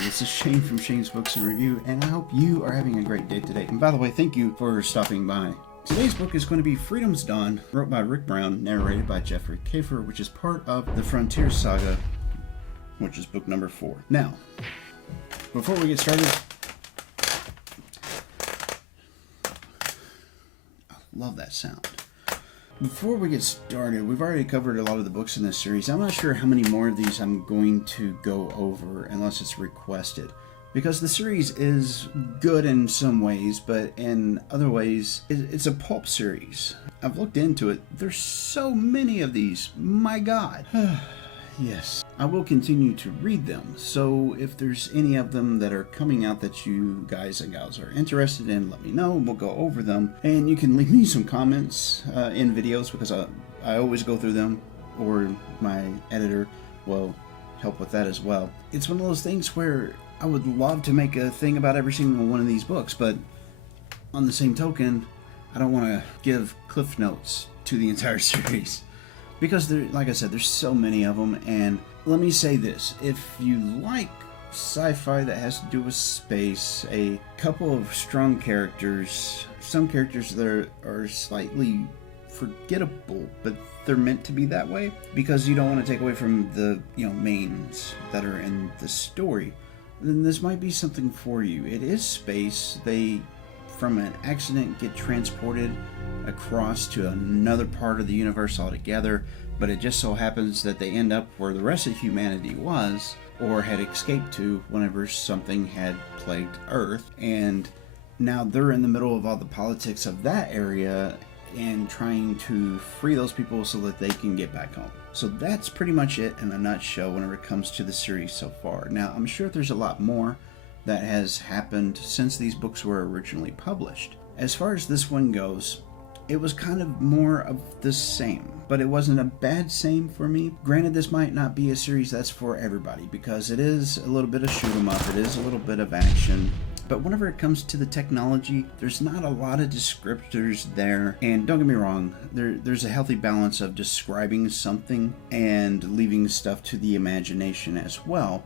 this is Shane from Shane's Books and Review, and I hope you are having a great day today. And by the way, thank you for stopping by. Today's book is going to be Freedom's Dawn, wrote by Rick Brown, narrated by Jeffrey Kafer, which is part of the Frontier Saga, which is book number 4. Now, before we get started, I love that sound. Before we get started, we've already covered a lot of the books in this series. I'm not sure how many more of these I'm going to go over unless it's requested, because the series is good in some ways, but in other ways, it's a pulp series. I've looked into it. There's so many of these. My God. Yes. I will continue to read them, so if there's any of them that are coming out that you guys and gals are interested in, let me know and we'll go over them. And you can leave me some comments in videos, because I always go through them, or my editor will help with that as well. It's one of those things where I would love to make a thing about every single one of these books, but on the same token, I don't want to give cliff notes to the entire series. Because, like I said, there's so many of them, and let me say this. If you like sci-fi that has to do with space, a couple of strong characters, some characters that are slightly forgettable, but they're meant to be that way, because you don't want to take away from the mains that are in the story, then this might be something for you. It is space. They, from an accident, get transported across to another part of the universe altogether, but it just so happens that they end up where the rest of humanity was, or had escaped to whenever something had plagued Earth, and now they're in the middle of all the politics of that area and trying to free those people so that they can get back home. So that's pretty much it in a nutshell whenever it comes to the series so far. Now, I'm sure there's a lot more that has happened since these books were originally published. As far as this one goes, it was kind of more of the same, but it wasn't a bad same for me. Granted, this might not be a series that's for everybody, because it is a little bit of shoot 'em up, it is a little bit of action, but whenever it comes to the technology, there's not a lot of descriptors there. And don't get me wrong, there's a healthy balance of describing something and leaving stuff to the imagination as well.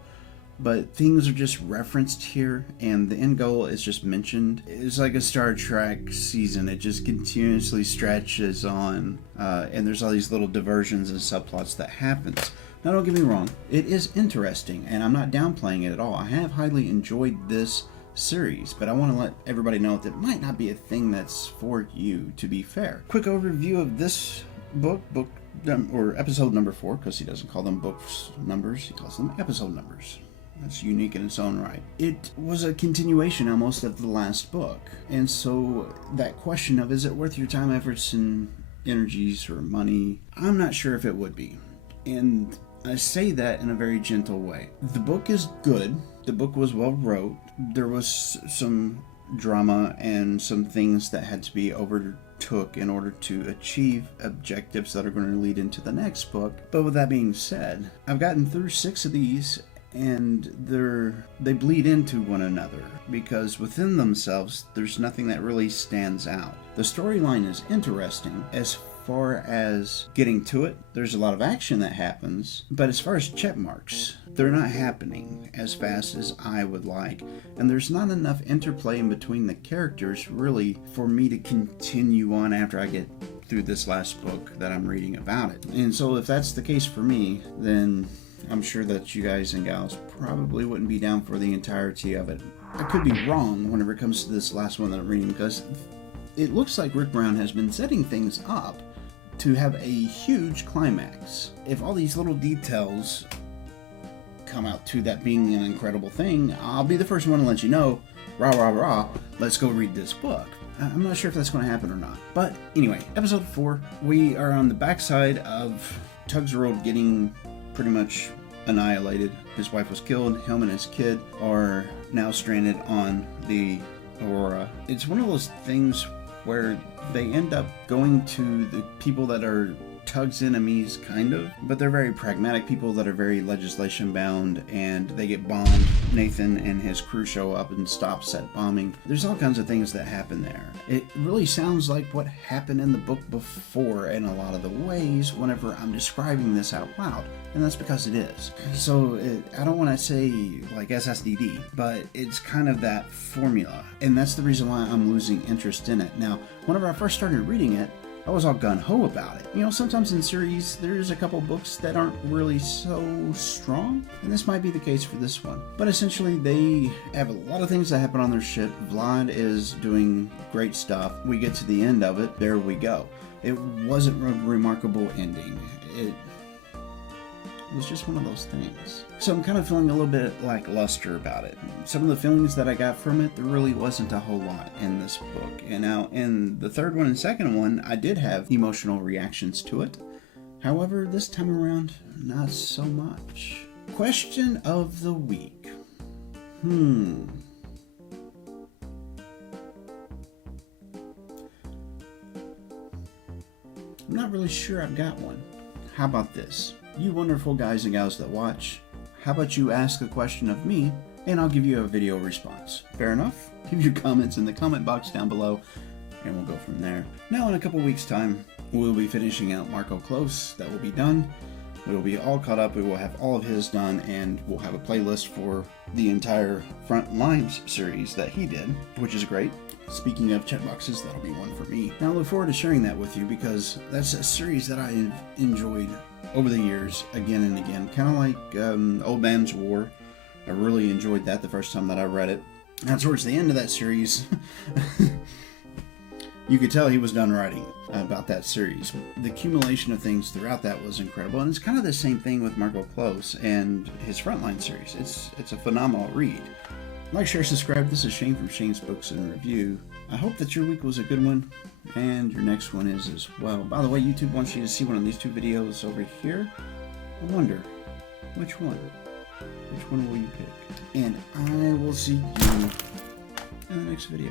But things are just referenced here, and the end goal is just mentioned. It's like a Star Trek season. It just continuously stretches on, and there's all these little diversions and subplots that happens. Now, don't get me wrong. It is interesting, and I'm not downplaying it at all. I have highly enjoyed this series, but I want to let everybody know that it might not be a thing that's for you, to be fair. Quick overview of this book or episode number 4, because he doesn't call them books numbers, he calls them episode numbers. That's unique in its own right. It was a continuation almost of the last book. And so that question of, is it worth your time, efforts, and energies, or money? I'm not sure if it would be. And I say that in a very gentle way. The book is good. The book was well wrote. There was some drama and some things that had to be overtook in order to achieve objectives that are going to lead into the next book. But with that being said, I've gotten through 6 of these, and they bleed into one another, because within themselves there's nothing that really stands out. The storyline is interesting as far as getting to it. There's a lot of action that happens, but as far as check marks, they're not happening as fast as I would like, and there's not enough interplay in between the characters really for me to continue on after I get through this last book that I'm reading about it. And so if that's the case for me, then I'm sure that you guys and gals probably wouldn't be down for the entirety of it. I could be wrong whenever it comes to this last one that I'm reading, because it looks like Rick Brown has been setting things up to have a huge climax. If all these little details come out to that being an incredible thing, I'll be the first one to let you know, rah, rah, rah, let's go read this book. I'm not sure if that's going to happen or not. But anyway, episode 4, we are on the backside of Tug's World getting pretty much annihilated. His wife was killed. Him and his kid are now stranded on the Aurora. It's one of those things where they end up going to the people that are tugs enemies, kind of, but they're very pragmatic people that are very legislation bound, and they get bombed. Nathan and his crew show up and stop said bombing. There's all kinds of things that happen there. It really sounds like what happened in the book before in a lot of the ways whenever I'm describing this out loud, and that's because it is. So I don't want to say like SSDD, but it's kind of that formula, and that's the reason why I'm losing interest in it. Now, whenever I first started reading it, I was all gung-ho about it. You know, sometimes in series, there's a couple books that aren't really so strong, and this might be the case for this one. But essentially, they have a lot of things that happen on their ship. Vlad is doing great stuff. We get to the end of it. There we go. It wasn't a remarkable ending. It was just one of those things. So I'm kind of feeling a little bit lackluster about it. Some of the feelings that I got from it, there really wasn't a whole lot in this book. And now in the third one and second one, I did have emotional reactions to it. However, this time around, not so much. Question of the week. I'm not really sure I've got one. How about this? You wonderful guys and gals that watch, how about you ask a question of me, and I'll give you a video response. Fair enough? Leave your comments in the comment box down below, and we'll go from there. Now, in a couple weeks' time, we'll be finishing out Marco Close. That will be done. We will be all caught up. We will have all of his done, and we'll have a playlist for the entire Front Lines series that he did, which is great. Speaking of checkboxes, that'll be one for me. Now, I look forward to sharing that with you because that's a series that I enjoyed over the years, again and again. Kind of like Old Man's War. I really enjoyed that the first time that I read it. Now, towards the end of that series, you could tell he was done writing about that series. The accumulation of things throughout that was incredible, and it's kind of the same thing with Marco Close and his Frontline series. It's a phenomenal read. Like, share, subscribe. This is Shane from Shane's Books and Review. I hope that your week was a good one, and your next one is as well. By the way, YouTube wants you to see one of these two videos over here. I wonder, which one? Which one will you pick? And I will see you in the next video.